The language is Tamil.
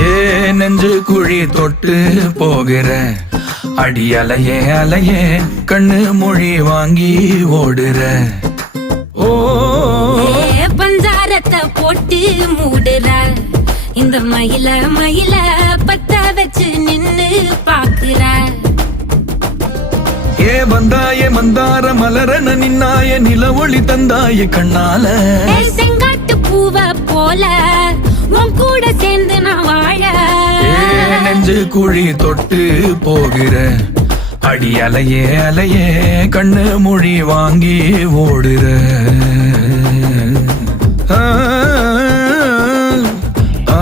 ஏ நெஞ்சு குழி தொட்டு போகிற அடி அலையே அலையே கண்ணு மொழி வாங்கி ஓடுற. ஓ பஞ்சாரத்தை போட்டு மூடுற இந்த மயில மயில பத்த வச்சு நின்னு பாக்குற. ஏ வந்தாய மந்தார மலரன நின்னாய நில ஒளி தந்தாய கண்ணால. செங்காட்டு பூவ போல உன் கூட சேர்ந்து நான் வாழ. நெஞ்சு குழி தொட்டு போகிற அடி அலையே அலையே கண்ணு மொழி வாங்கி ஓடுற. ஆ ஆ